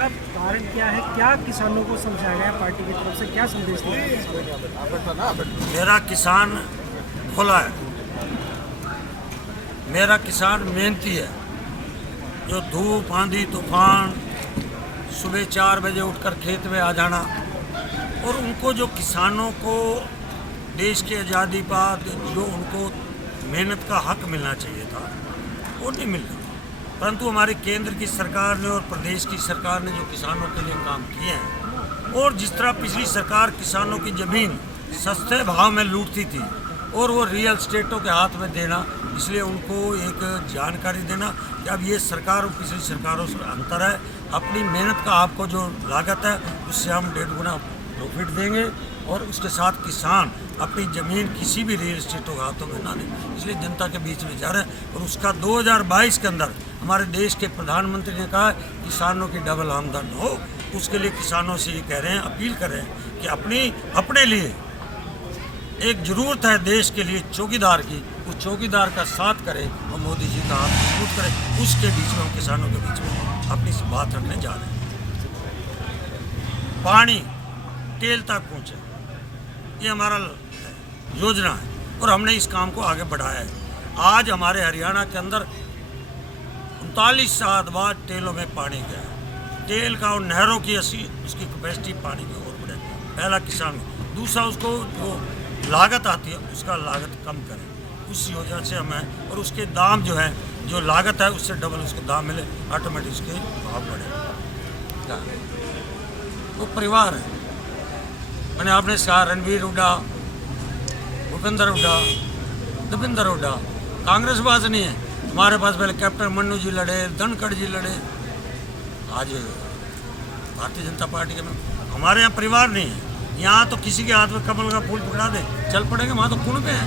का कारण क्या है, क्या किसानों को समझाया गया पार्टी की तरफ से, क्या संदेश दिया गया? मेरा किसान भोला है, मेरा किसान मेहनती है, जो धूप आंधी तूफान सुबह 4 बजे उठकर खेत में आ जाना, और उनको जो किसानों को देश की आज़ादी बाद जो उनको मेहनत का हक मिलना चाहिए था वो नहीं मिल रहा। परंतु हमारी केंद्र की सरकार ने और प्रदेश की सरकार ने जो किसानों के लिए काम किए हैं, और जिस तरह पिछली सरकार किसानों की ज़मीन सस्ते भाव में लूटती थी और वो रियल स्टेटों के हाथ में देना, इसलिए उनको एक जानकारी देना कि अब ये सरकार और पिछली सरकारों से अंतर है। अपनी मेहनत का आपको जो लागत है उससे हम 1.5 गुना प्रॉफिट देंगे, और उसके साथ किसान अपनी ज़मीन किसी भी रियल स्टेटों के हाथों में ना दें, इसलिए जनता के बीच में जा रहे हैं। और उसका 2022 के अंदर हमारे देश के प्रधानमंत्री ने कहा किसानों की डबल आमदन हो, उसके लिए किसानों से ये कह रहे हैं, अपील कर रहे हैं कि अपने लिए एक ज़रूरत है देश के लिए चौकीदार की, उस चौकीदार का साथ करें और मोदी जी का हाथ मजबूत करें। उसके बीच में हम किसानों के बीच में अपनी बात रखने जा रहे हैं। पानी टेल तक पहुँचे, ये हमारा योजना है और हमने इस काम को आगे बढ़ाया है। आज हमारे हरियाणा के अंदर 39 साल बाद टेलों में पानी गया है। टेल का और नहरों की उसकी कैपेसिटी पानी की ओर बढ़े, पहला किसान। दूसरा, उसको जो लागत आती है उसका लागत कम करें, उस योजना से हमें, और उसके दाम जो है, जो लागत है उससे डबल उसको दाम मिले, ऑटोमेटिक उसके भाव बढ़े। वो परिवार है, मैंने आपने कहा रणवीर हुड्डा, भूपेंद्र हुड्डा, दीपेंद्र हुड्डा कांग्रेस पास नहीं है। हमारे पास पहले कैप्टन मन्नू जी लड़े, धनखड़ जी लड़े, आज भारतीय जनता पार्टी के में हमारे यहाँ परिवार नहीं है। यहाँ तो किसी के हाथ में कमल का फूल पकड़ा दे चल पड़ेंगे, वहाँ तो खून पे है।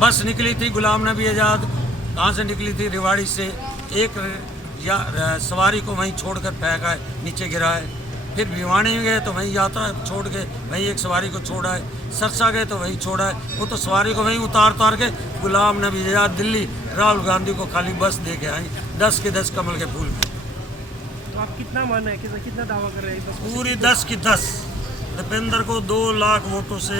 बस निकली थी गुलाम नबी आज़ाद, कहाँ से निकली थी? रेवाड़ी से। एक सवारी को वहीं छोड़कर फेंका है, नीचे गिरा है। फिर भिवानी में गए तो वहीं यात्रा छोड़ के वहीं एक सवारी को छोड़ा है। सरसा गए तो वहीं छोड़ा है, वो तो सवारी को वहीं उतार के गुलाम नबी आज़ाद दिल्ली राहुल गांधी को खाली बस दे के आई 10 के 10 कमल के फूल में। तो आप कितना मान है, कितना दावा कर रहे हैं? पूरी 10 की 10 दीपेंद्र को 2 लाख वोटों से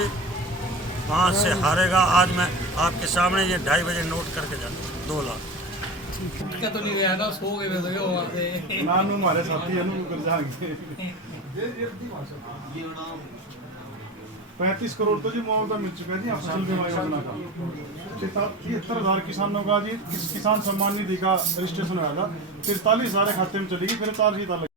वहाँ से हारेगा। आज मैं आपके सामने ये 2:30 बजे नोट करके जाता 2 लाख। तो नहीं गया था, सो गए थे वहाँ पे। नानू हमारे साथी अनु कर जाएंगे 35 करोड़ तो जी मुआवजा मिल चुका है जी फसल बीमा योजना का। 73,000 किसानों का जी किसान सम्मान निधि का रजिस्ट्रेशन हुआ था, 43,000 खाते में चलेगी, फिर 4 जीता